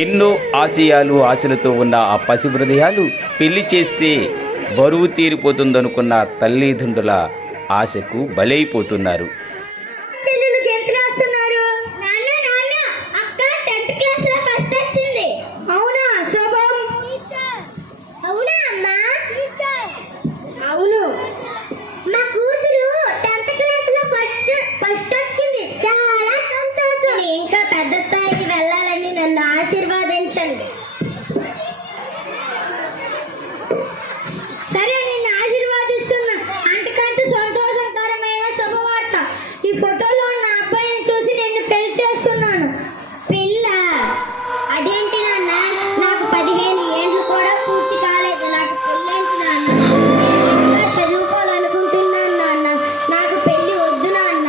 ఎన్నో ఆశలతో ఉన్న ఆ పసి హృదయాలు పెళ్లి చేస్తే బరువు తీరిపోతుందనుకున్న తల్లిదండ్రుల ఆశకు బలైపోతున్నారు. ఆశీర్వాదించండి. సరే, నిన్ను ఆశీర్వాదిస్తున్నా. అంతకంటే సంతోషకరమైన శుభవార్త. ఈ ఫోటోలో ఉన్న అబ్బాయిని చూసి నేను పెళ్లి చేస్తున్నాను. పిల్ల? అదేంటి నాన్న, నాకు 15 ఏళ్ళు కూడా పూర్తి కాలేదు. నాకు పెళ్ళేంటి నాన్న? నేను ఇంకా చదువుకోవాలనుకుంటున్నాను నాన్న. నాకు పెళ్లి వద్దు నాన్న.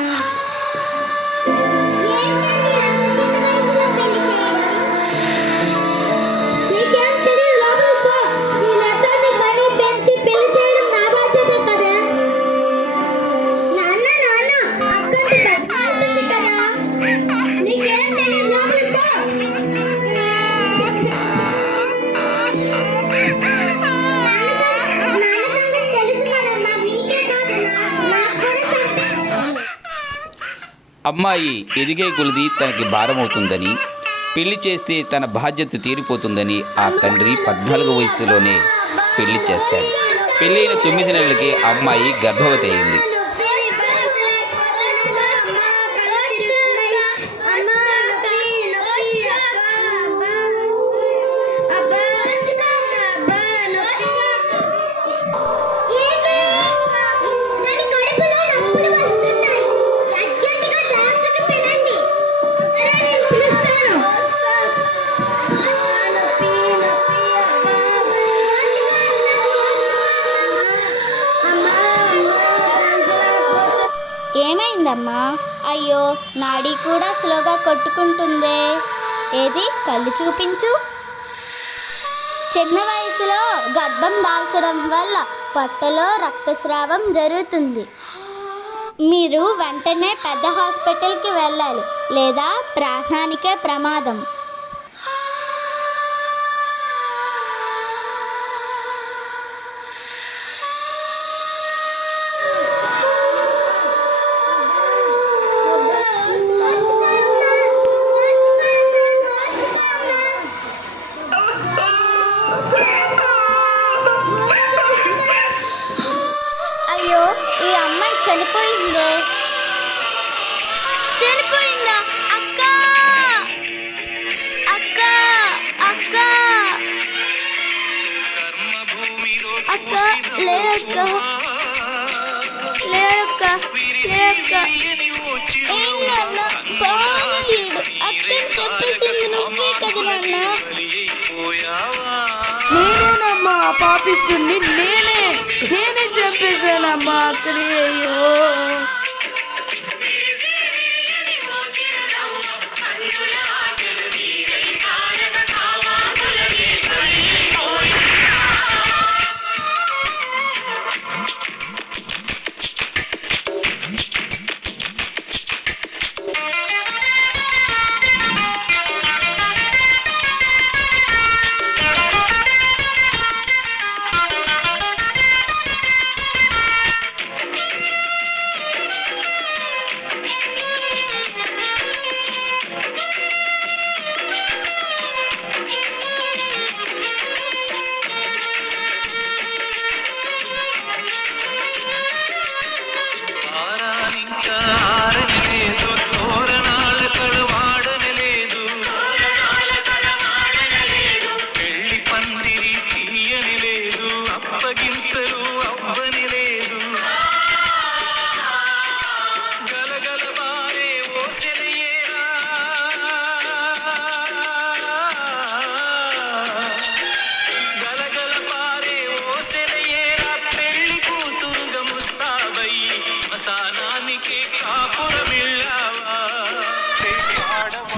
అమ్మాయి ఎదిగే కొలది తనకి భారమవుతుందని, పెళ్లి చేస్తే తన బాధ్యత తీరిపోతుందని ఆ తండ్రి 14 వయసులోనే పెళ్లి చేస్తాడు. పెళ్ళైన 9 నెలలకే అమ్మాయి గర్భవతి అయింది. ఏమైందమ్మా? అయ్యో, నాడి కూడా స్లోగా కొట్టుకుంటుందే. ఏది, కళ్ళు చూపించు. చిన్న వయసులో గర్భం దాల్చడం వల్ల పొట్టలో రక్తస్రావం జరుగుతుంది. మీరు వెంటనే పెద్ద హాస్పిటల్కి వెళ్ళాలి, లేదా ప్రాణానికే ప్రమాదం. అయ్యో, ఈ అమ్మాయి చనిపోయిందా? అక్క, అక్క, అక్క, అక్క, లే అక్క, లే అక్క, లే అక్క. ఏం నాన్న, బాగున్నాడు. అక్కని చెప్పేసింది నువ్వే కదా నాన్న. నేనేనమ్మా పాపిస్తుంది. నేనే చంపేశానమ్మా అక్కడే. అయ్యో,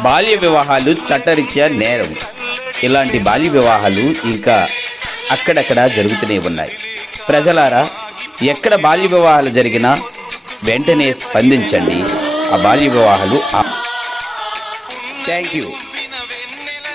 బాల్య వివాహాలు చట్టరీత్యా నేరం. ఇలాంటి బాల్య వివాహాలు ఇంకా అక్కడక్కడ జరుగుతూనే ఉన్నాయి. ప్రజలారా, ఎక్కడ బాల్య వివాహాలు జరిగినా వెంటనే స్పందించండి. ఆ బాల్య వివాహాలు థ్యాంక్ యూ.